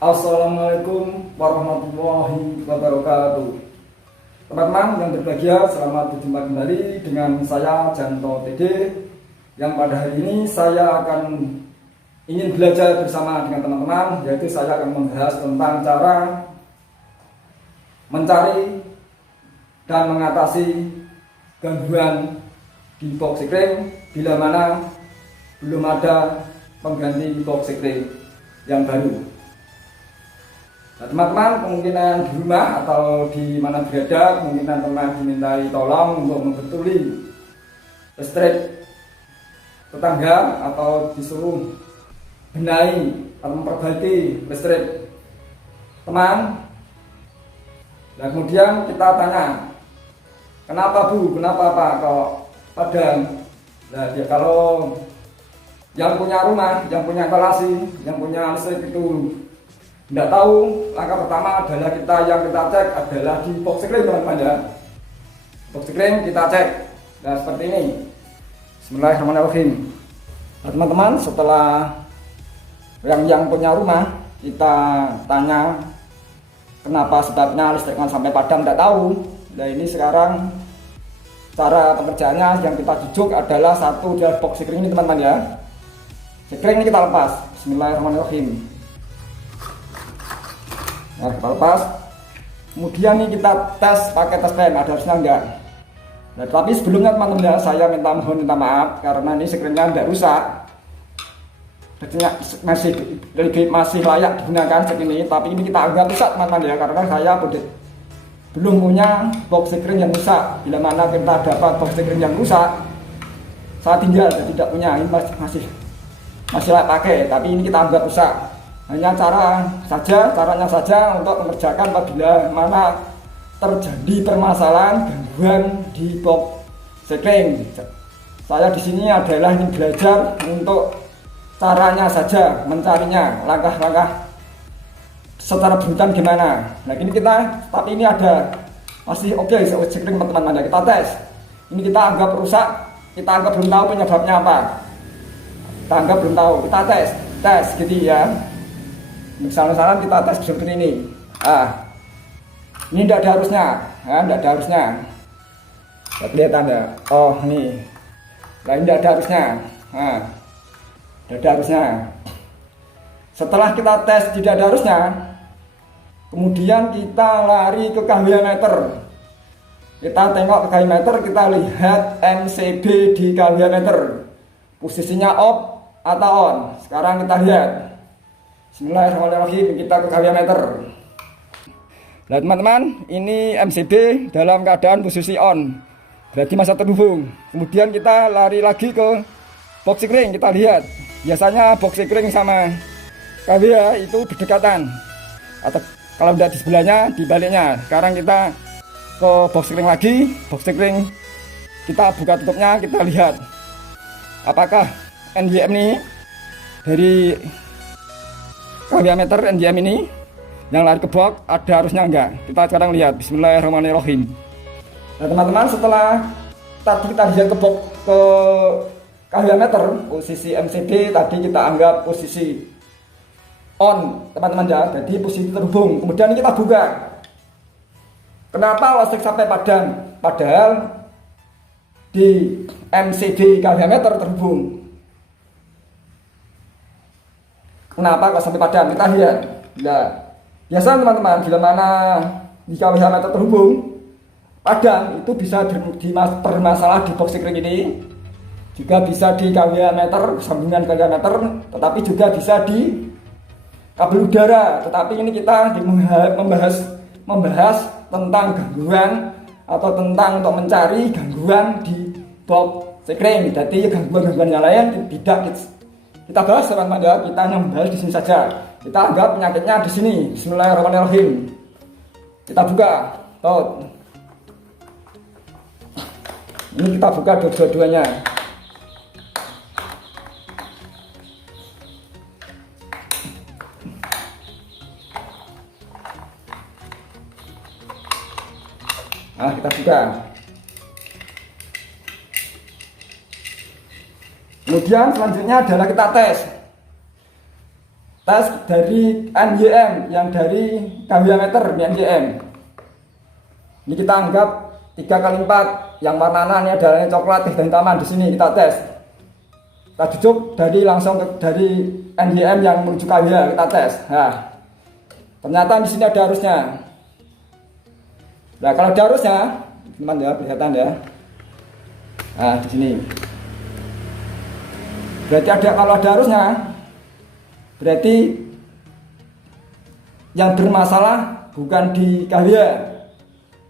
Assalamualaikum warahmatullahi wabarakatuh. Teman-teman yang berbahagia, selamat berjumpa kembali dengan saya Janto TD. Yang pada hari ini saya akan ingin belajar bersama dengan teman-teman, yaitu saya akan membahas tentang cara mencari dan mengatasi gangguan di box sekring bila mana belum ada pengganti box sekring yang baru. Nah, teman-teman kemungkinan di rumah atau di mana berada, kemungkinan teman dimintai tolong untuk membetuli listrik tetangga atau disuruh benahi atau memperbaiki listrik teman. Nah, kemudian kita tanya, kenapa Bu, kenapa Pak kok padam? Nah, dia kalau yang punya rumah, yang punya instalasi, yang punya listrik itu tidak tahu, langkah pertama adalah kita cek adalah di box sekring, teman-teman ya. Box sekring kita cek. Nah, seperti ini. Bismillahirrahmanirrahim. Nah, teman-teman, setelah yang punya rumah kita tanya kenapa sebabnya listriknya sampai padam, tidak tahu. Nah, ini sekarang cara pengerjaannya yang kita jujuk adalah satu adalah box sekring ini, teman-teman ya. Sekring ini kita lepas. Bismillahirrahmanirrahim. Nah, kita lepas. Kemudian nih kita tes pakai tes pen, ada harusnya enggak. Nah, tapi sebelumnya teman-teman saya minta maaf karena ini sekringnya tidak rusak. Masih layak digunakan sekring ini, tapi ini kita anggap rusak, teman-teman ya, karena saya belum punya box sekring yang rusak. Bila mana kita dapat box sekring yang rusak, saya tinggal tidak punya, ini masih layak pakai, tapi ini kita anggap rusak. Hanya caranya saja untuk mengerjakan apabila mana terjadi permasalahan gangguan di box sekring. Saya di sini adalah ini belajar untuk caranya saja, mencarinya, langkah-langkah secara berurutan gimana. Nah, ini tapi ini ada masih oke sekring, teman-teman. Kita tes. Ini kita anggap rusak, kita anggap belum tahu penyebabnya apa. Kita anggap belum tahu, kita tes gitu ya. Misalnya kita tes seperti ini. Ini tidak ada harusnya, tidak ada harusnya. Kelihatan ya? Oh, ini. Nah, ini tidak ada harusnya. Tidak ada harusnya. Setelah kita tes tidak ada harusnya, kemudian kita lari ke KWH meter. Kita tengok ke KWH meter, kita lihat MCB di KWH meter. Posisinya off atau on. Sekarang kita lihat. Bismillahirrahmanirrahim, kita ke KWH meter. Nah, teman-teman, ini MCB dalam keadaan posisi on, berarti masih terhubung. Kemudian kita lari lagi ke box sekring, kita lihat. Biasanya box sekring sama KWH itu berdekatan, atau kalau tidak di sebelahnya, di baliknya. Sekarang kita ke box sekring lagi, box sekring kita buka tutupnya, kita lihat apakah NDM ini dari KWH meter NDM ini yang lari ke box ada harusnya enggak. Kita sekarang lihat. Bismillahirrahmanirrahim. Nah, teman-teman, setelah tadi kita lihat ke box ke KWH meter, posisi MCB tadi kita anggap posisi on, teman-teman ya, jadi posisi terhubung. Kemudian kita buka. Kenapa listrik sampai padam? Padahal di MCB KWH meter terhubung. Kenapa kok sampai padam? Kita lihat. Nah, biasa teman-teman, bila mana di KWH meter terhubung padam, itu bisa bermasalah di box sekring ini, juga bisa di KWH meter, sambungan KWH meter, tetapi juga bisa di kabel udara. Tetapi ini kita membahas tentang gangguan atau tentang untuk mencari gangguan di box sekring. Jadi gangguan-gangguan yang lain tidak kita bahas, teman-teman ya. Kita hanya membahas di sini saja. Kita anggap penyakitnya di sini. Bismillahirrahmanirrahim. Kita buka. Tuh. Ini kita buka dua-duanya. Nah, kita buka. Kemudian selanjutnya adalah kita tes tes dari NYM yang dari kWh meter NYM. Ini kita anggap 3 kali 4 yang warna ini adalah coklat teh dan taman. Di sini kita tes. Kita jujuk dari langsung dari NYM yang menuju kWh kita tes. Nah, ternyata di sini ada arusnya. Nah, kalau ada arusnya, teman ya, kelihatan ya. Nah, di sini. Berarti kalau ada arusnya, berarti yang bermasalah bukan di kWh.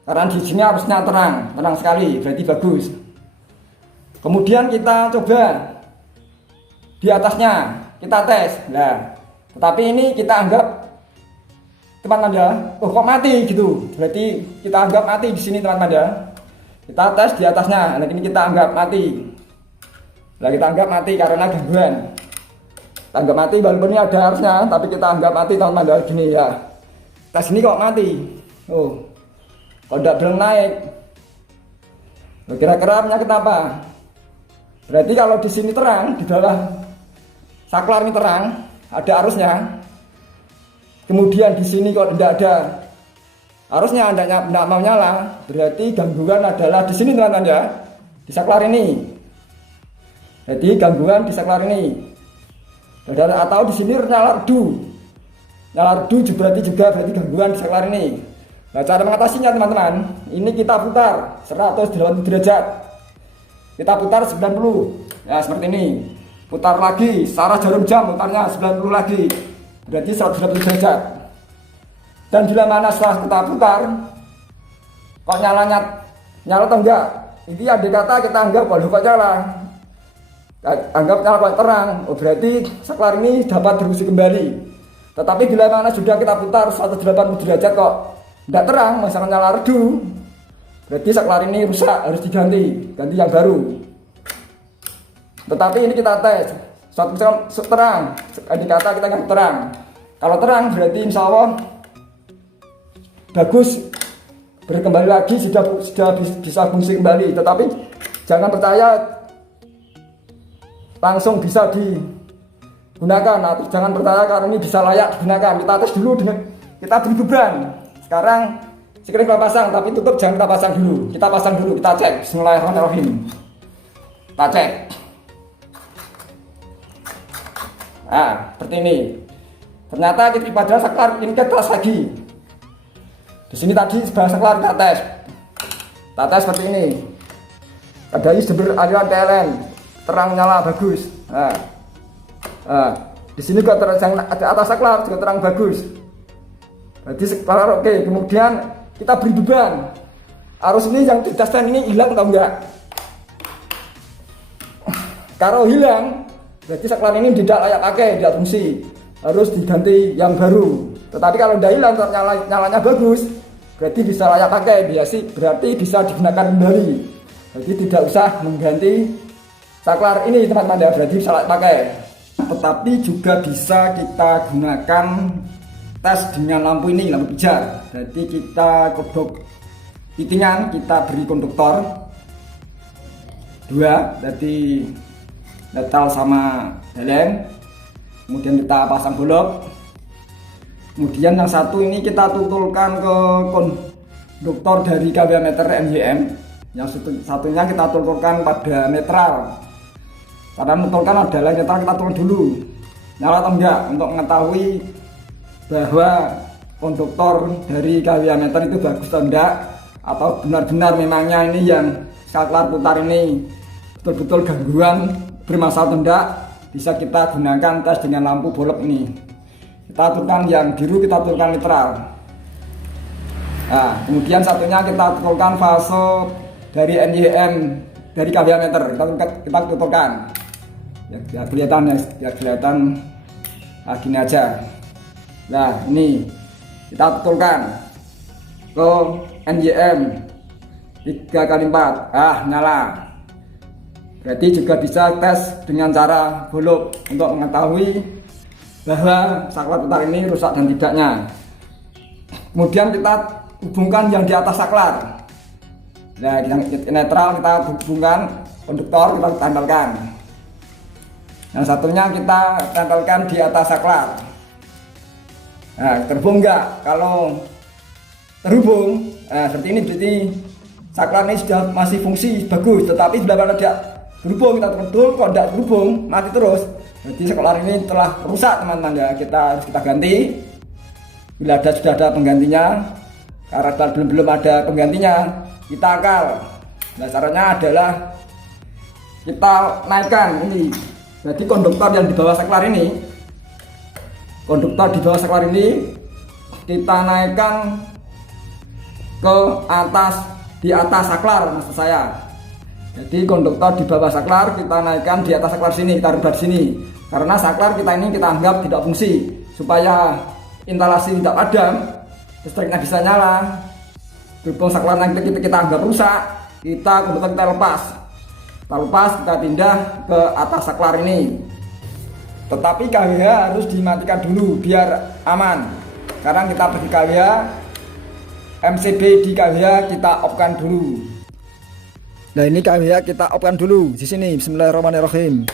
Karena di sini arusnya terang sekali, berarti bagus. Kemudian kita coba di atasnya, kita tes. Nah, tetapi ini kita anggap teman-teman ya, oh kok mati gitu. Berarti kita anggap mati di sini teman-teman ya. Kita tes di atasnya, nah ini kita anggap mati. Nah, kita anggap mati karena gangguan. Kita anggap mati walaupun ini ada arusnya, tapi kita anggap mati teman-teman ya. Gini ya. Tes ini kok mati. Oh. Kok tidak belum naik. Kira-kira penyakit apa? Berarti kalau di sini terang, di bawah saklar ini terang, ada arusnya. Kemudian di sini kok tidak ada arusnya, tidak mau nyala, berarti gangguan adalah di sini teman-teman ya, di saklar ini. Jadi gangguan di saklar ini. Atau di sini nyala redu. Nyala redu berarti gangguan di saklar ini. Nah, cara mengatasinya teman-teman, ini kita putar 180 derajat. Kita putar 90. Ya, seperti ini. Putar lagi, secara jarum jam putarnya 90 lagi. Berarti 180 derajat. Dan bila mana setelah kita putar, kok nyala atau enggak? Ini ada kata kita anggap kalau kok nyala. Anggap nyala kok terang. Oh, berarti saklar ini dapat berfungsi kembali. Tetapi bila mana sudah kita putar 180 derajat kok tidak terang, misalnya nyala redu, berarti saklar ini rusak, harus ganti yang baru. Tetapi ini kita tes, suatu terang, ini kata kita kan terang. Kalau terang berarti insya Allah bagus, berkembali lagi, sudah bisa fungsi kembali. Tetapi jangan percaya langsung bisa digunakan, atau jangan percaya karena ini bisa layak digunakan. Kita tes dulu dengan kita beri beban. Sekarang screen kita pasang, tapi tutup jangan kita pasang dulu. Kita pasang dulu, kita cek. Bismillahirrahmanirrahim. Kita cek. Nah, seperti ini. Ternyata kita pada saklar ini keras lagi. Di sini tadi sebelah saklar kita tes. Kita tes seperti ini. Ada sumber aliran PLN, terang nyala bagus. Nah, di sini juga terang, ada atas saklar juga terang bagus. Jadi saklar oke. Kemudian kita beri beban. Arus ini yang diteskan ini hilang atau enggak? Kalau hilang, berarti saklar ini tidak layak pakai, tidak fungsi, harus diganti yang baru. Tetapi kalau tidak hilang, nyalanya bagus, berarti bisa layak pakai, berarti bisa digunakan kembali. Jadi tidak usah mengganti saklar ini teman-teman ya, berarti bisa layak pakai. Tetapi juga bisa kita gunakan tes dengan lampu ini, lampu pijar. Jadi kita kodok titingan, kita beri konduktor 2, jadi netral sama dalem. Kemudian kita pasang bolok. Kemudian yang satu ini kita tutulkan ke konduktor dari kWh meter NYM. Yang satunya kita tutulkan pada netral. Karena tutulkan adalah netral, kita tutul dulu nyala atau enggak untuk mengetahui bahwa konduktor dari kWh meter itu bagus atau enggak, atau benar-benar memangnya ini yang saklar putar ini betul-betul gangguan, bermasalah atau enggak. Bisa kita gunakan tes dengan lampu bolok ini. Kita tutulkan yang biru, kita tutulkan netral. Nah, kemudian satunya kita tutulkan fase dari NYM dari kWh meter, kita tutulkan. Ya kelihatan ya, kelihatan gini aja. Nah, ini kita betulkan ke NYM 3 kali 4. Nyala. Berarti juga bisa tes dengan cara bolok untuk mengetahui bahwa saklar putar ini rusak dan tidaknya. Kemudian kita hubungkan yang di atas saklar. Nah, yang netral kita hubungkan konduktor, kita tempelkan. Yang satunya kita tempelkan di atas saklar. Nah, terhubung enggak? Kalau terhubung, nah seperti ini berarti saklar ini sudah masih fungsi bagus, tetapi bila mana tidak terhubung, kita terhubung, kalau tidak terhubung mati terus. Jadi saklar ini telah rusak teman-teman ya, harus kita ganti. Bila sudah ada penggantinya, karena belum ada penggantinya, kita akal. Nah caranya adalah kita naikkan ini. Jadi konduktor yang di bawah saklar ini, kita naikkan ke atas, di atas saklar maksud saya. Jadi konduktor di bawah saklar kita naikkan di atas saklar sini, kita rubah di sini. Karena saklar kita ini kita anggap tidak fungsi, supaya instalasi tidak padam, listriknya bisa nyala. Berhubung saklar yang kita anggap rusak, konduktor kita lepas, kita pindah ke atas saklar ini. Tetapi KWH harus dimatikan dulu biar aman. Sekarang kita pergi KWH, MCB di KWH kita off-kan dulu. Nah ini KWH kita off-kan dulu di sini. Bismillahirrahmanirrahim.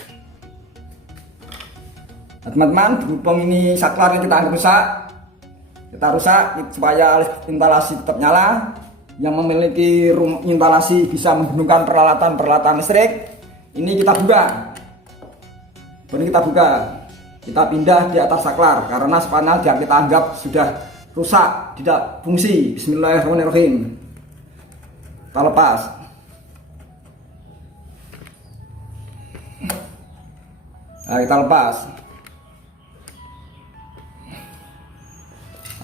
Nah, teman-teman, berhubung ini saklar yang kita anggap rusak, kita rusak supaya instalasi tetap nyala. Yang memiliki instalasi bisa menggunakan peralatan listrik, ini kita buka. Kita pindah di atas saklar karena spanduk yang kita anggap sudah rusak, tidak fungsi. Bismillahirrahmanirrahim. Kita lepas. Nah, kita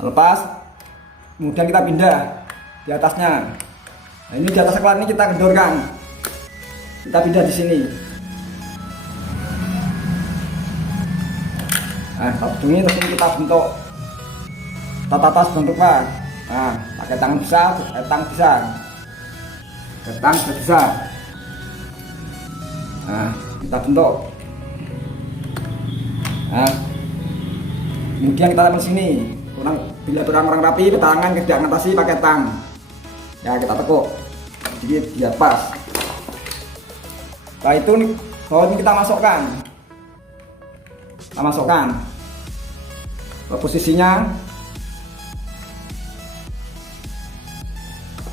lepas. Kemudian kita pindah di atasnya. Nah, ini di atas saklar ini kita kendorkan. Kita pindah di sini. Nah, ini terus ini kita bentuk tata bentuk Pak. Nah, pakai tangan bisa, bisa. Nah, kita bentuk. Nah, kemudian kita taruh sini. Bila kurang rapi, tangan tidak ngatasi pakai tang. Ya kita tekuk, jadi biar pas. Setelah itu baut ini kita masukkan. Ke posisinya.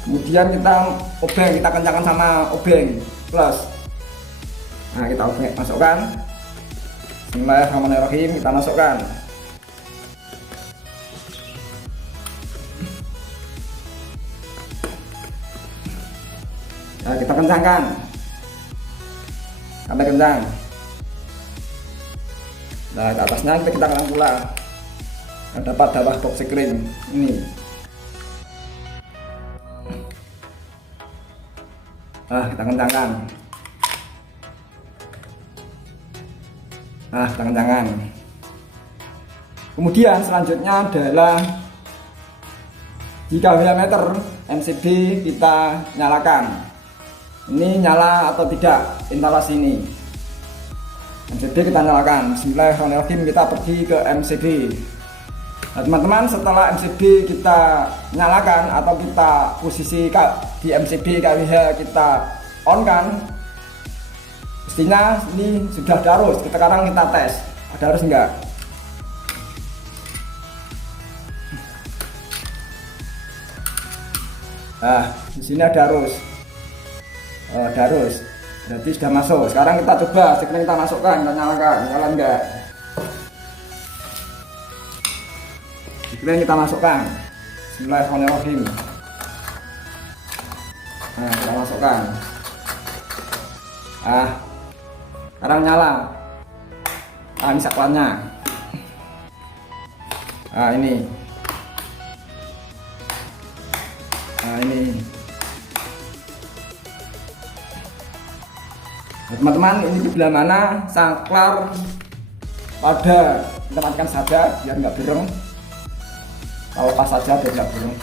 Kemudian kita obeng, kita kencangkan sama obeng plus. Nah kita obeng, masukkan. Bismillahirrahmanirrahim, kita masukkan. Nah, kita kencangkan sampai kencang. Nah, ke atasnya kita kencang pula. Dapat box kering ini. Nah, kita kencangkan. Kemudian selanjutnya adalah jika meter MCB kita nyalakan. Ini nyala atau tidak instalasi ini. MCB kita nyalakan. Bismillahirrahmanirrahim, kita pergi ke MCB. Nah teman-teman, setelah MCB kita nyalakan atau kita posisi di MCB KWH kita on kan, pastinya ini sudah ada arus. Sekarang kita tes, ada arus enggak? Nah, di sini ada arus. Berarti sudah masuk. Sekarang kita coba, sekarang kita masukkan, kita nyalakan, nyala enggak? Sekarang kita masukkan. Bismillahirrahmanirrahim. Nah, kita masukkan. Sekarang nyala. Ini saklarnya. Ini. Ini. Teman-teman, ini di belah mana saklar pada kita matikan saja biar nggak bereng. Kalau pas saja biar nggak bereng.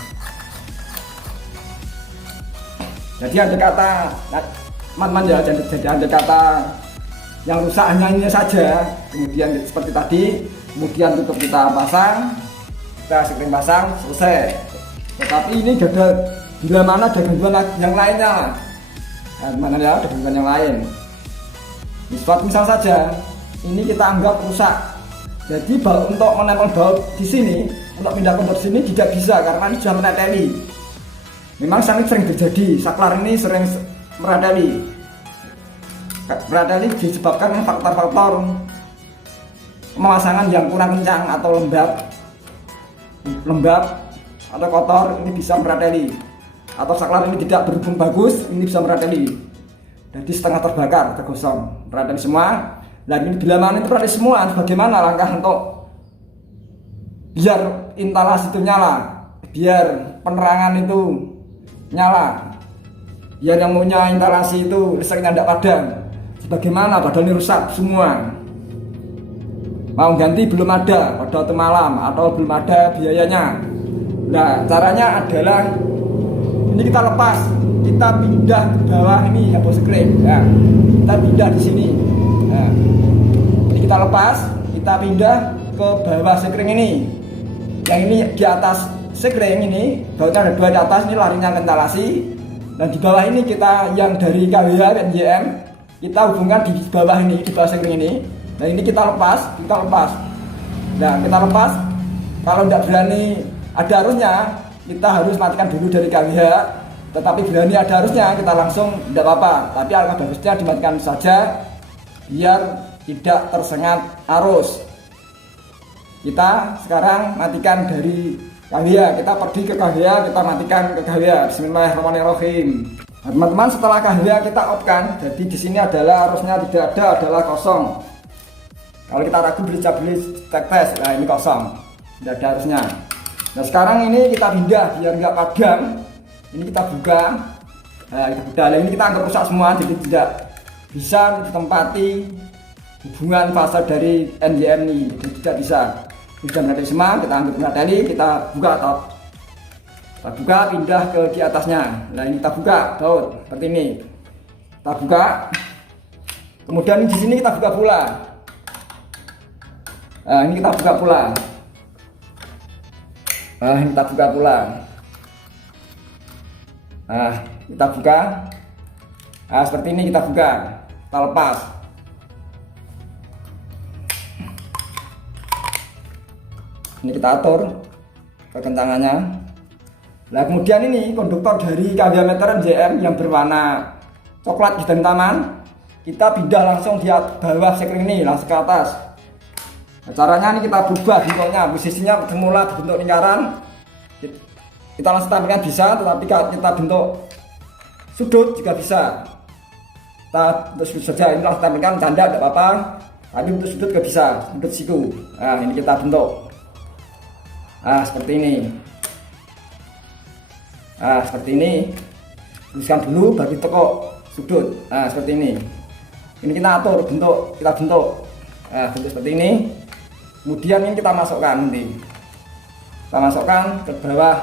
Jadi ada kata teman-teman ya, jadi ada kata yang rusak hanya ini saja. Kemudian seperti tadi, kemudian tutup kita pasang, kita screen pasang, selesai. Tetapi ini ada bila mana ada gangguan yang lainnya. Nah, mana ya ada gangguan yang lain. Misal saja ini kita anggap rusak. Jadi untuk menempel baut di sini untuk pindah kontur sini tidak bisa karena ini sudah mereteli. Memang sangat sering terjadi, saklar ini sering mereteli. Mereteli disebabkan faktor-faktor pemasangan yang kurang kencang atau lembab atau kotor, ini bisa mereteli. Atau saklar ini tidak berhubung bagus, ini bisa mereteli. Jadi setengah terbakar, tergosong, mereteli semua. Dan ini bila mana itu mereteli semua, bagaimana langkah untuk biar instalasi itu nyala, biar penerangan itu nyala, biar yang punya instalasi itu listriknya tidak padam. Sebagaimana padahal ini rusak semua, mau ganti belum ada, padahal itu malam atau belum ada biayanya. Nah caranya adalah ini kita lepas, kita pindah ke bawah ini ya bos sekring ya, kita pindah di sini. Nah, ini kita lepas, kita pindah ke bawah sekring ini. Yang ini di atas sekring ini, bautnya ada 2 di atas, ini larinya ke instalasi. Dan di bawah ini kita yang dari KWH NJM, kita hubungkan di bawah ini, di bawah sekring ini. Nah ini kita lepas. Nah kita lepas, kalau tidak berani ada arusnya, kita harus matikan dulu dari KWH. Tetapi berani ada arusnya, kita langsung tidak apa-apa. Tapi alangkah bagusnya dimatikan saja, biar tidak tersengat arus. Kita sekarang matikan dari KWH, kita pergi ke KWH, kita matikan ke KWH. Bismillahirrahmanirrahim. Nah, teman-teman, setelah KWH kita off-kan, jadi di sini adalah arusnya tidak ada, adalah kosong. Kalau kita ragu bisa beli tes, nah ini kosong, tidak ada arusnya. Nah sekarang ini kita pindah biar nggak padam. Ini kita buka, nah ini kita anggap rusak semua, jadi tidak bisa ditempati hubungan fase dari NJM ini, jadi tidak bisa. Sudah mereteli semua, kita anggap mereteli, kita buka top. Kita buka, pindah ke di atasnya. Nah ini kita buka, baut seperti ini. Kita buka. Kemudian di sini kita buka pula. Nah ini kita buka pula. Nah ini kita buka pula. Nah kita buka. Nah seperti ini kita buka. Kita lepas. Ini kita atur kekencangannya. Nah kemudian ini konduktor dari KWH meter NJM yang berwarna coklat hitam taman, kita pindah langsung di bawah sekring ini, langsung ke atas. Nah, caranya ini kita berubah bentuknya, posisinya semula bentuk lingkaran, kita langsung tampilkan bisa, tetapi kita bentuk sudut juga bisa. Kita untuk sudut saja, ini langsung tampilkan canda tidak apa-apa, tapi untuk sudut juga bisa, sudut siku. Nah ini kita bentuk. Nah seperti ini. Nah seperti ini. Tuliskan dulu baru tekuk sudut. Nah seperti ini. Ini kita atur bentuk, kita bentuk. Nah bentuk seperti ini. Kemudian ini kita masukkan nanti. Kita masukkan ke bawah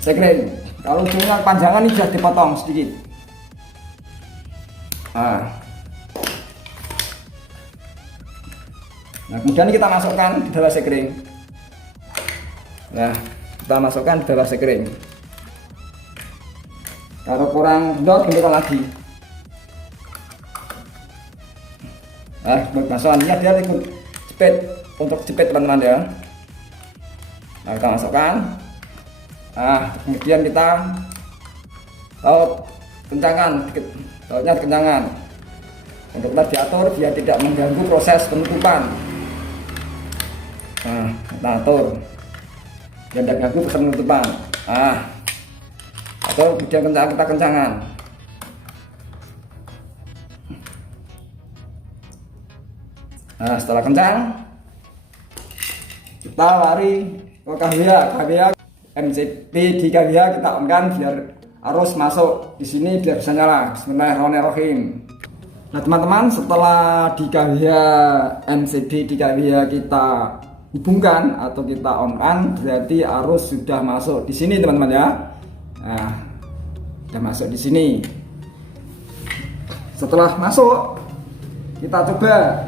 sekring. Kalau ujungnya panjangan ini sudah dipotong sedikit. Nah kemudian kita masukkan di bawah sekring. Nah kita masukkan di bawah sekring. Kalau kurang bentuk, bentukkan lagi. Nah masukkan, ini dia ikut jepit, untuk jepit teman-teman ya. Nah kita masukkan. Nah kemudian kita taut kencangan, tautnya kencangan. Untuk kita diatur biar tidak mengganggu proses penutupan. Nah kita atur biar tidak mengganggu proses penutupan. Nah atau kemudian kita kencangan. Nah setelah kencang kita lari ke KWH MCB di KWH kita on-kan biar arus masuk di sini biar bisa nyala. Bismillahirrahmanirrahim. Nah teman-teman, setelah di KWH MCB di KWH kita hubungkan atau kita on-kan, berarti arus sudah masuk di sini teman-teman ya. Nah sudah masuk di sini. Setelah masuk kita coba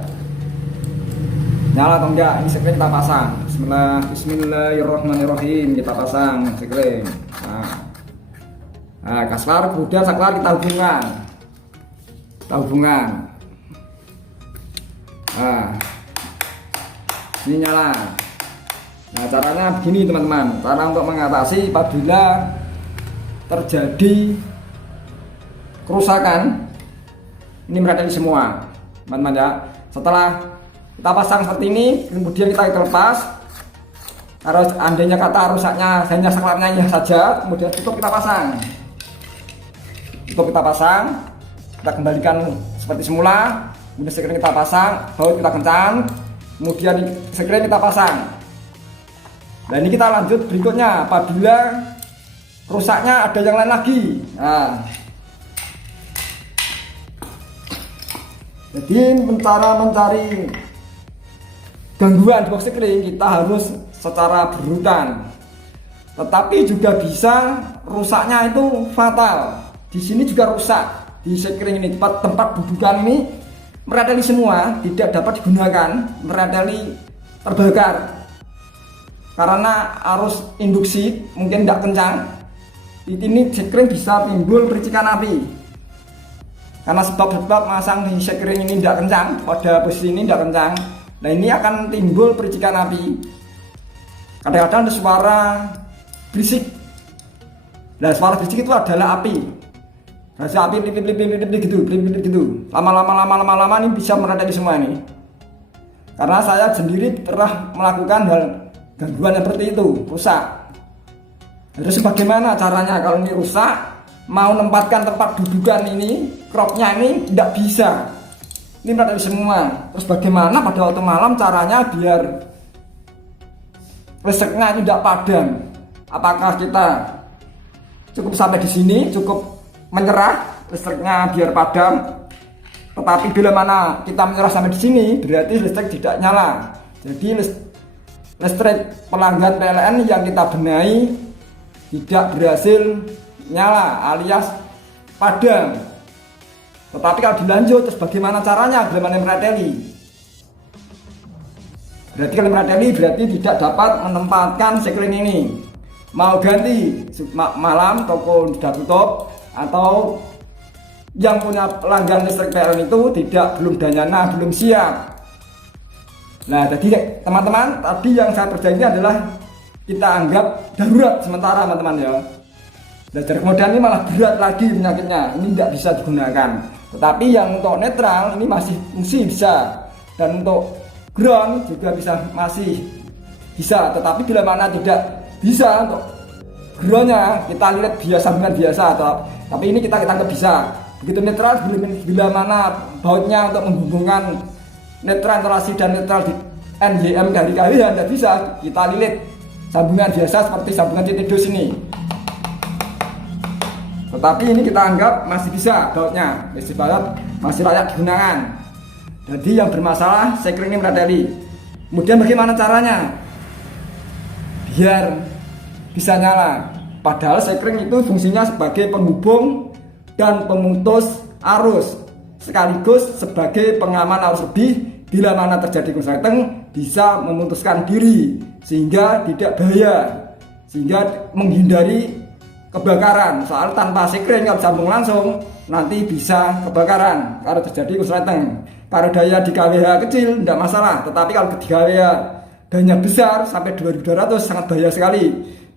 nyala atau enggak. Ini sekring kita pasang. Bismillahirrahmanirrahim. Kita pasang sekring. Nah kasar, kemudian saklar kita hubungkan. Nah ini nyala. Nah, caranya begini teman-teman, cara untuk mengatasi apabila terjadi kerusakan ini merateli semua teman-teman ya. Setelah kita pasang seperti ini, kemudian kita lepas. Harus andainya kata rusaknya hanya sekelapnya saja, kemudian tutup kita pasang. Tutup kita pasang, kita kembalikan seperti semula. Kemudian sekring kita pasang, baut kita kencang, kemudian sekring kita pasang. Nah, ini kita lanjut berikutnya apabila rusaknya ada yang lain lagi. Nah, jadi cara mencari gangguan di box sekring kita harus secara berurutan. Tetapi juga bisa rusaknya itu fatal. Di sini juga rusak. Di sekring ini tempat dudukan ini merateli semua, tidak dapat digunakan, merateli terbakar. Karena arus induksi mungkin tidak kencang, ini sekring bisa timbul percikan api. Karena sebab-sebab masang di sekring ini tidak kencang, pada posisi ini tidak kencang, nah ini akan timbul percikan api. Kadang-kadang ada suara berisik. Nah, suara berisik itu adalah api. Rasa api lip gitu. Lama-lama ini bisa merateli semua ini. Karena saya sendiri pernah melakukan hal gangguan yang seperti itu, rusak. Terus bagaimana caranya kalau ini rusak, mau menempatkan tempat dudukan ini, cropnya ini tidak bisa. Ini merateli semua. Terus bagaimana pada waktu malam caranya biar listriknya tidak padam? Apakah kita cukup sampai di sini, cukup menyerah listriknya biar padam? Tetapi bila mana kita menyerah sampai di sini, berarti listrik tidak nyala. Jadi listrik pelanggan PLN yang kita benahi tidak berhasil nyala alias padam. Tetapi kalau dilanjut, terus bagaimana caranya? Bagaimana merateli? Berarti kalau merateli berarti tidak dapat menempatkan sekring ini. Mau ganti malam toko sudah tutup, atau yang punya pelanggan listrik PLN itu belum danyana, belum siap. Nah, jadi teman-teman, tadi yang saya kerjain ini adalah kita anggap darurat sementara teman-teman ya. Nah, kemudian ini malah berat lagi penyakitnya, ini tidak bisa digunakan. Tetapi yang untuk netral ini masih bisa, dan untuk ground juga masih bisa. Tetapi bila mana tidak bisa untuk groundnya, kita lihat sambungan biasa, tapi ini kita anggap bisa. Begitu netral, bila mana bautnya untuk menghubungkan netral instalasi dan netral di NYM dari KWH tidak bisa, kita lilit sambungan biasa seperti sambungan titik dos ini. Tetapi ini kita anggap masih bisa bautnya, masih layak digunakan. Jadi yang bermasalah sekring ini merateli. Kemudian bagaimana caranya biar bisa nyala? Padahal sekring itu fungsinya sebagai penghubung dan pemutus arus, sekaligus sebagai pengaman arus lebih bila mana terjadi korsleting, bisa memutuskan diri sehingga tidak bahaya, sehingga menghindari kebakaran. Soal tanpa sekring kalau sambung langsung nanti bisa kebakaran kalau terjadi korsleting. Kalau daya di KWH kecil tidak masalah, tetapi kalau di KWH dayanya besar sampai 2200 sangat bahaya sekali.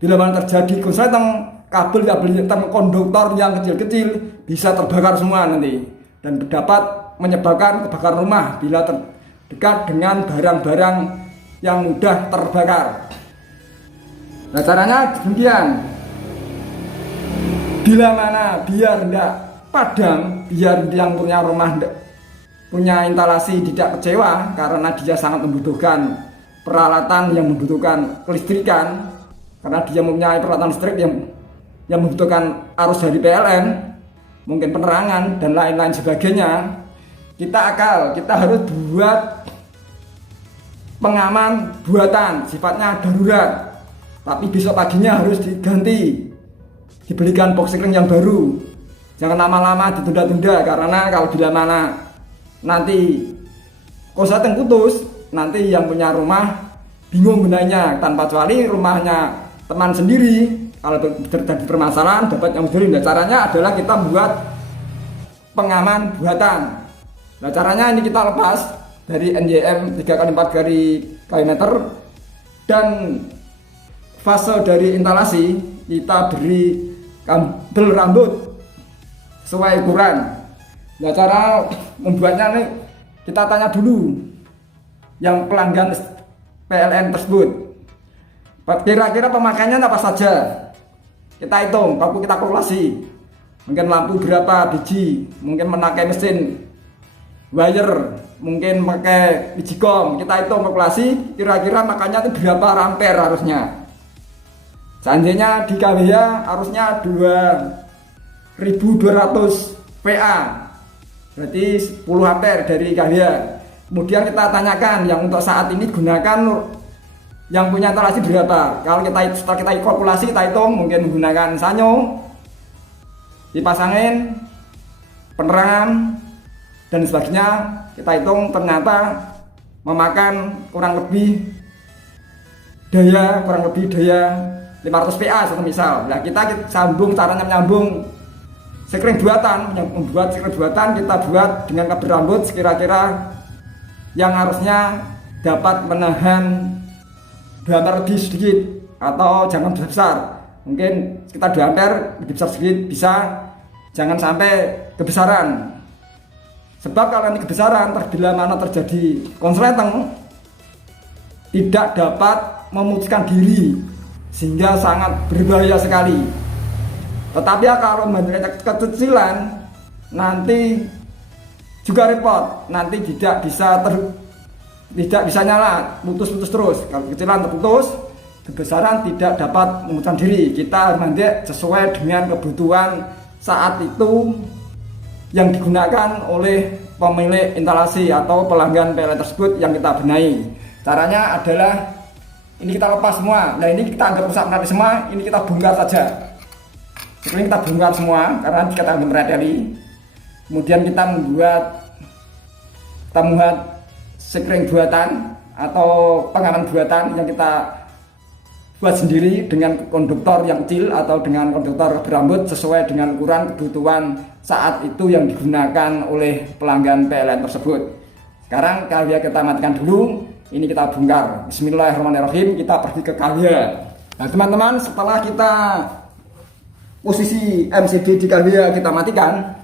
Bila mana terjadi korsleting, kabel-kabel konduktor yang kecil-kecil bisa terbakar semua nanti, dan dapat menyebabkan kebakaran rumah bila terdekat dengan barang-barang yang mudah terbakar. Nah, caranya demikian. Bila mana biar tidak padam, biar yang punya rumah punya instalasi tidak kecewa karena dia sangat membutuhkan peralatan yang membutuhkan kelistrikan, karena dia mempunyai peralatan listrik yang membutuhkan arus dari PLN, mungkin penerangan dan lain-lain sebagainya. Kita harus buat pengaman buatan, sifatnya darurat, tapi besok paginya harus diganti, dibelikan box sekring yang baru. Jangan lama-lama ditunda-tunda, karena kalau bila mana nanti korsleting putus, nanti yang punya rumah bingung gunanya, tanpa kecuali rumahnya teman sendiri. Kalau terjadi permasalahan dapat yang berdiri. Nah, caranya adalah kita buat pengaman buatan. Nah, caranya ini kita lepas dari NYM 3x4 km Dan fase dari instalasi kita beri kabel rambut sesuai ukuran. Nah, cara membuatnya nih kita tanya dulu yang pelanggan PLN tersebut, kira-kira pemakaiannya apa saja. Kita hitung, kalau kita kalkulasi, mungkin lampu berapa biji, mungkin memakai mesin wire, mungkin pakai biji gong. Kita hitung kalkulasi, kira-kira makanya itu berapa ampere harusnya. Seandainya di KWH harusnya 2200 VA, berarti 10 ampere dari KWH. Kemudian kita tanyakan yang untuk saat ini gunakan yang punya instalasi berapa. Kalau setelah kita kalkulasi, kita hitung mungkin menggunakan sanyo, dipasangin penerangan dan sebagainya. Kita hitung ternyata memakan kurang lebih daya 500 PA misal. Nah, kita sambung, caranya menyambung sekring buatan, yang membuat sekring buatan kita buat dengan kabel rambut sekira-kira yang harusnya dapat menahan 2 ampere lebih sedikit, atau jangan besar, mungkin sekitar 2 ampere lebih besar sedikit bisa, jangan sampai kebesaran. Sebab kalau ini kebesaran, bila mana terjadi konsleting, tidak dapat memutuskan diri sehingga sangat berbahaya sekali. Tetapi ya kalau menderita kekecilan nanti juga repot, nanti tidak bisa nyala, putus terus. Kalau kekecilan terputus, kebesaran tidak dapat memutuskan diri. Kita mandek sesuai dengan kebutuhan saat itu yang digunakan oleh pemilik instalasi atau pelanggan PLN tersebut yang kita benahi. Caranya adalah ini kita lepas semua. Nah, ini kita anggap rusak merateli semua, ini kita bongkar saja. Ini kita bongkar semua karena kita anggap merateli. Kemudian kita membuat sekring buatan atau pengaman buatan yang kita buat sendiri dengan konduktor yang kecil atau dengan konduktor berambut sesuai dengan ukuran kebutuhan saat itu yang digunakan oleh pelanggan PLN tersebut. Sekarang KWH kita matikan dulu, ini kita bongkar. Bismillahirrahmanirrahim, kita pergi ke KWH. Nah teman-teman, setelah kita posisi MCB di KWH kita matikan,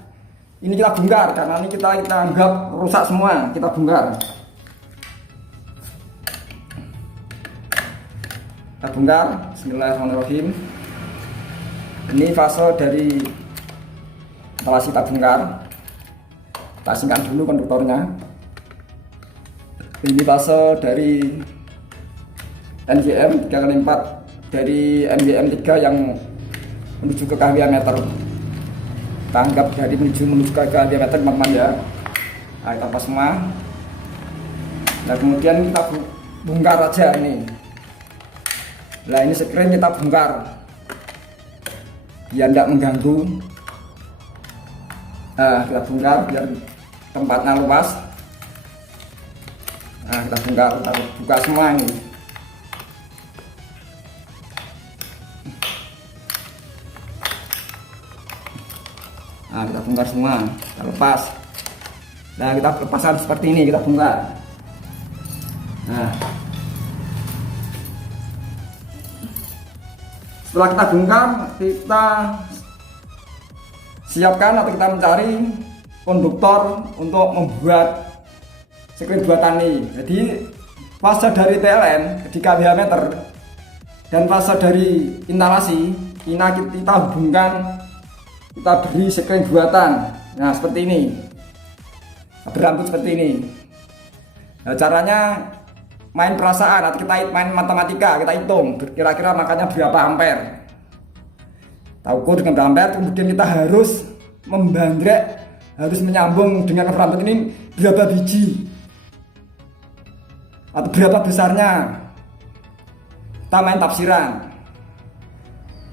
ini kita bongkar karena ini kita anggap rusak semua, kita bongkar. Kita bongkar, bismillahirrahmanirrahim. Ini fase dari instalasi kita bongkar. Kita asingkan dulu konduktornya. Ini fase dari NGM 3x4 dari NGM 3 yang menuju ke KWH meter. Kita anggap dari menuju ke KWH meter teman-teman ya. Nah, kita pas semua. Nah kemudian kita bongkar aja ini. Nah ini sekring kita bongkar biar tidak mengganggu. Nah kita bongkar biar tempatnya luas. Nah kita bongkar, kita buka semua ini. Nah kita bongkar semua, kita lepas. Nah kita lepaskan seperti ini, kita bongkar. Nah setelah kita bongkar, kita siapkan atau kita mencari konduktor untuk membuat sekring buatan ini. Jadi fase dari TLN di KWH meter dan fase dari instalasi kita hubungkan, kita beri sekring buatan. Nah seperti ini, berambut seperti ini. Nah, caranya main perasaan atau kita main matematika, kita hitung kira-kira makanya berapa ampere. Kita ukur dengan berapa ampere, kemudian kita harus membandrek, harus menyambung dengan rambut ini berapa biji atau berapa besarnya. Kita main tafsiran.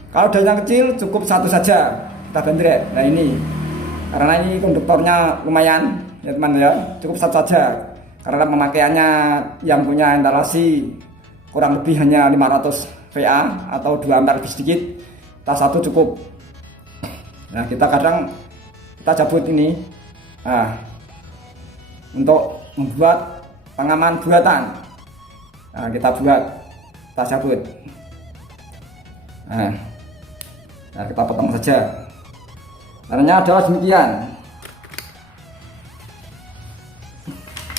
Kalau dayanya kecil cukup satu saja kita bandrek. Nah ini karena ini konduktornya lumayan ya teman ya, cukup satu saja. Karena pemakaiannya yang punya instalasi kurang lebih hanya 500 VA atau 2 ampere lebih sedikit, kita satu cukup. Nah kita kadang kita cabut ini untuk membuat pengaman buatan. Nah kita buat kita cabut. Nah, kita potong saja. Caranya adalah demikian.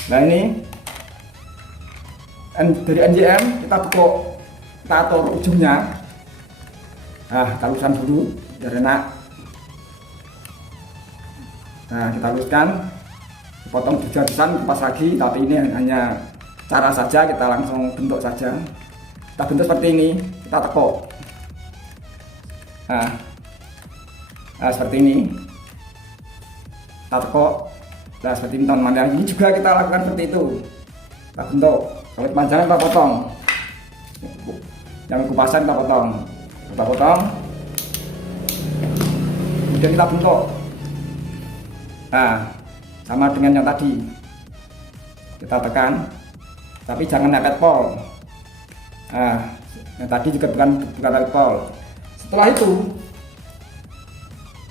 Nah ini dari NJM kita tukuk, kita atur ujungnya. Nah kita luruskan dulu biar enak. Nah kita luruskan, potong jujur-jujuran, pas lagi. Tapi ini hanya cara saja, kita langsung bentuk saja. Kita bentuk seperti ini, kita tekuk. Nah seperti ini kita tekuk. Nah seperti ini teman-teman. Ini juga kita lakukan seperti itu, kita bentuk. Kalau kepanjangan kita potong, yang kupasan kita potong, kemudian kita bentuk. Nah sama dengan yang tadi, kita tekan, tapi jangan nepet pol. Nah yang tadi juga bukan nepet pol. Setelah itu,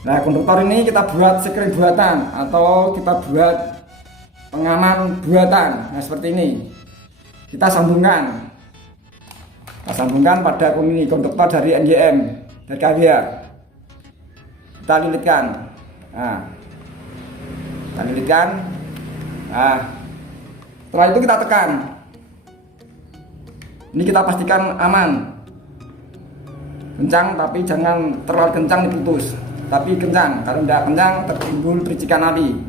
nah konduktor ini kita buat sekring buatan atau kita buat pengaman buatan. Nah seperti ini, kita sambungkan pada ini konduktor dari NJM, dari KWH. Kita lilitkan. Nah setelah itu kita tekan. Ini kita pastikan aman, kencang, tapi jangan terlalu kencang diputus, tapi kencang. Kalau tidak kencang tertimbul percikan api.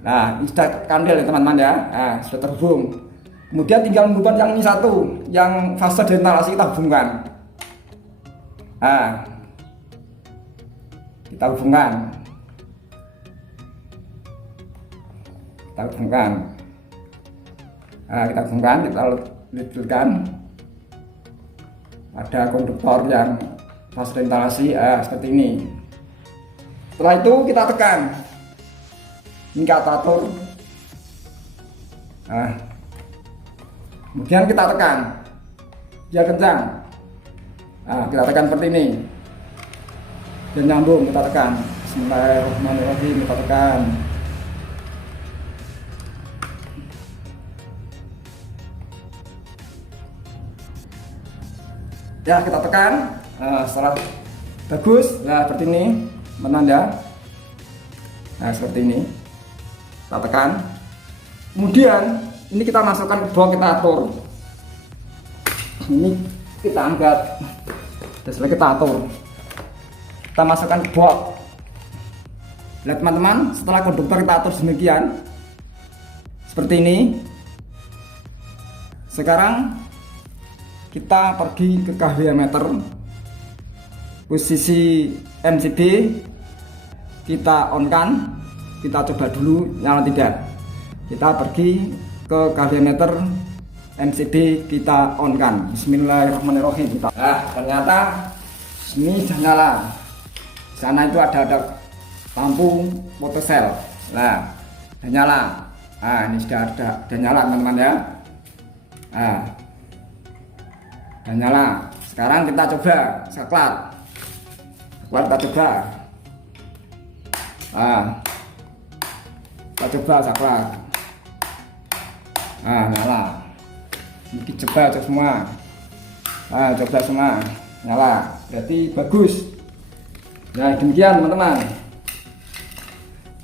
Nah ini sudah kandel ya teman-teman ya. Nah sudah terhubung. Kemudian tinggal menghubungkan yang ini satu, yang fase deinstalasi kita hubungkan. Nah kita hubungkan. Nah, kita lihatkan ada konduktor yang fase deinstalasi seperti ini. Setelah itu kita tekan, ini kita atur. Nah, kemudian kita tekan biar kencang. Nah, kita tekan seperti ini dan nyambung, kita tekan. Bismillahirrahmanirrahim, kita tekan. Ya kita tekan. Setelah bagus, nah seperti ini menanda. Nah seperti ini kita tekan. Kemudian ini kita masukkan ke box, kita atur. Ini kita angkat, dan setelah kita atur, kita masukkan ke box. Lihat teman-teman, setelah konduktor kita atur demikian seperti ini. Sekarang kita pergi ke KWH meter, posisi MCB kita on kan, kita coba dulu nyala tidak. Kita pergi ke KWH meter MCB, kita on kan. Bismillahirrahmanirrahim. Nah ternyata ini sudah nyala. Di sana itu ada lampu fotosel. Nah sudah nyala. Nah ini sudah nyala teman-teman ya. Nah dan nyala. Sekarang kita coba saklar. Kita coba. Nah, kita coba saklar. Nah, nyala. Ini coba semua. Nah, coba semua. Nyala. Berarti bagus. Nah, demikian teman-teman.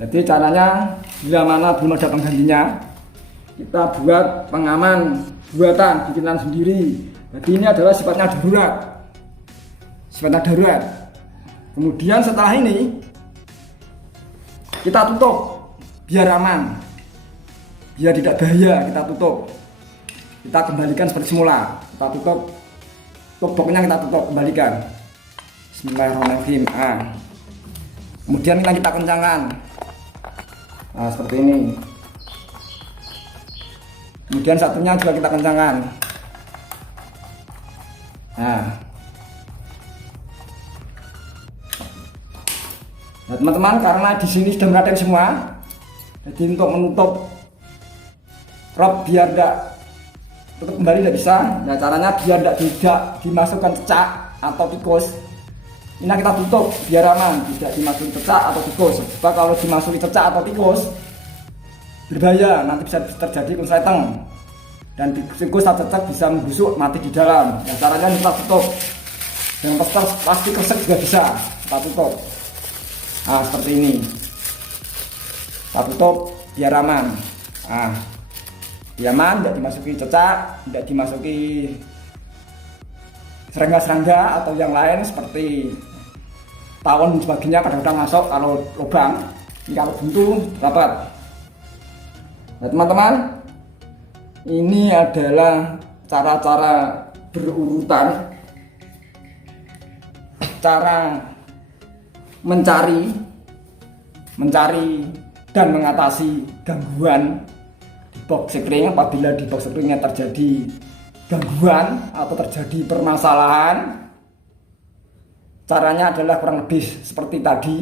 Jadi caranya, bila mana belum ada penggantinya, kita buat pengaman buatan bikinan sendiri. Jadi ini adalah sifatnya darurat. Kemudian setelah ini kita tutup biar aman, biar tidak bahaya. Kita tutup, kita kembalikan seperti semula. Kita tutup boxnya, kita tutup, kembalikan. Bismillahirrahmanirrahim. Kemudian kita kencangkan. Nah seperti ini. Kemudian satunya juga kita kencangkan. Nah teman-teman, karena di sini sudah meraten semua, jadi untuk menutup rop biar tidak tutup kembali tidak bisa. Nah caranya biar tidak dimasukkan cecak atau tikus, ini kita tutup biar aman, tidak dimasukin cecak atau tikus. Sebab kalau dimasukin cecak atau tikus berbahaya, nanti bisa terjadi konsleting. dan tikus saat cecek bisa membusuk mati di dalam. Nah, caranya kita tutup dengan plastik kresek juga bisa kita tutup. Nah, seperti ini kita tutup biar aman. Nah, biar aman, tidak dimasuki cecak, tidak dimasuki serangga-serangga atau yang lain seperti tawon dan sebagainya. Kadang-kadang masuk kalau lubang, kalau buntu dapat. Nah teman-teman, ini adalah cara-cara berurutan, cara mencari dan mengatasi gangguan di box sekring. Apabila di box sekringnya terjadi gangguan atau terjadi permasalahan, caranya adalah kurang lebih seperti tadi.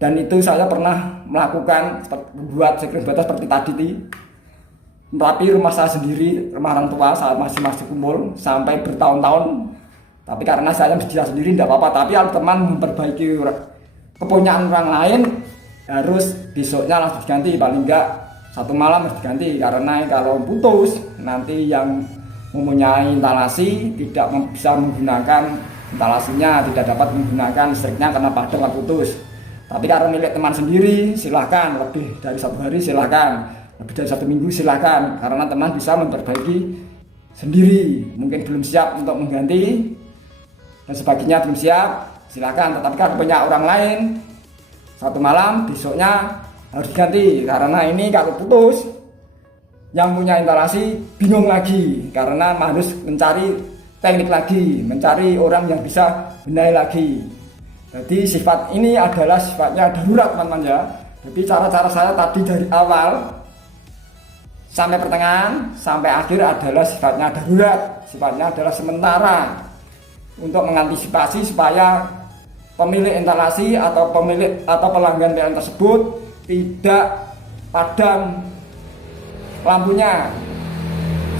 Dan itu saya pernah melakukan membuat sekring batas seperti tadi. Tapi rumah saya sendiri, rumah orang tua saat masih kumpul sampai bertahun-tahun. Tapi karena saya media sendiri tidak apa-apa. Tapi kalau teman memperbaiki kepunyaan orang lain, harus besoknya langsung diganti, paling enggak 1 malam harus diganti. Karena kalau putus, nanti yang mempunyai instalasi tidak bisa menggunakan instalasinya, tidak dapat menggunakan listriknya karena padam atau putus. Tapi karena milik teman sendiri, silahkan lebih dari 1 hari, silahkan lebih dari 1 minggu, silahkan, karena teman bisa memperbaiki sendiri. Mungkin belum siap untuk mengganti dan sebagainya, belum siap, silahkan. Tetapi kalau punya orang lain, 1 malam besoknya harus diganti. Karena ini kalau putus, yang punya instalasi bingung lagi, karena harus mencari teknik lagi, mencari orang yang bisa benahi lagi. Jadi sifat ini adalah sifatnya darurat teman-teman ya. Jadi cara-cara saya tadi dari awal sampai pertengahan sampai akhir adalah sifatnya darurat, sifatnya adalah sementara, untuk mengantisipasi supaya pemilik instalasi atau pemilik atau pelanggan PLN tersebut tidak padam lampunya,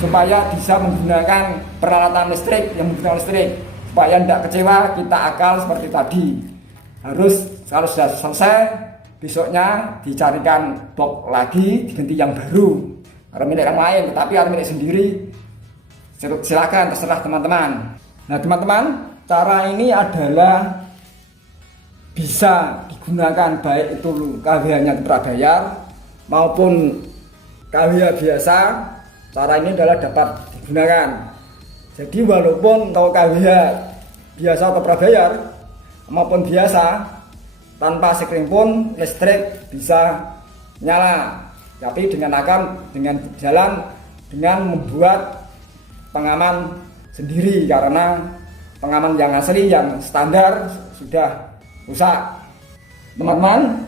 supaya bisa menggunakan peralatan listrik yang menggunakan listrik, supaya tidak kecewa. Kita akal seperti tadi, harus kalau sudah selesai besoknya dicarikan box lagi, diganti yang baru. Kalau milik yang lain, tetapi kalau milik sendiri silakan, terserah teman-teman. Nah teman-teman, cara ini adalah bisa digunakan baik itu KWH-nya prabayar maupun KWH biasa. Cara ini adalah dapat digunakan. Jadi walaupun tahu KWH biasa atau prabayar maupun biasa, tanpa sekring pun listrik bisa nyala. Tapi dengan jalan dengan membuat pengaman sendiri, karena pengaman yang asli yang standar sudah rusak. Teman-teman,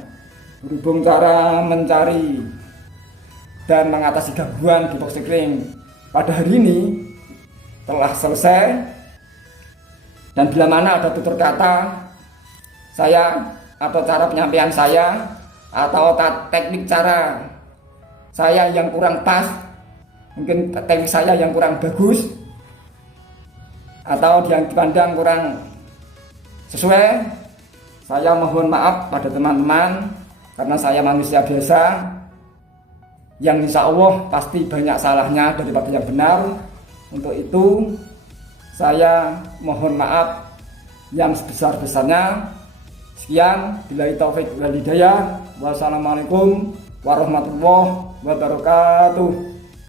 berhubung cara mencari dan mengatasi gangguan di box sekring pada hari ini telah selesai, dan bila mana ada tutur kata saya atau cara penyampaian saya atau teknik cara saya yang kurang pas, mungkin teknik saya yang kurang bagus atau yang dipandang kurang sesuai, saya mohon maaf pada teman-teman, karena saya manusia biasa yang insya Allah pasti banyak salahnya daripada yang benar. Untuk itu saya mohon maaf yang sebesar-besarnya. Sekian, billahi taufik wal hidayah. Wassalamualaikum warahmatullahi wabarakatuh.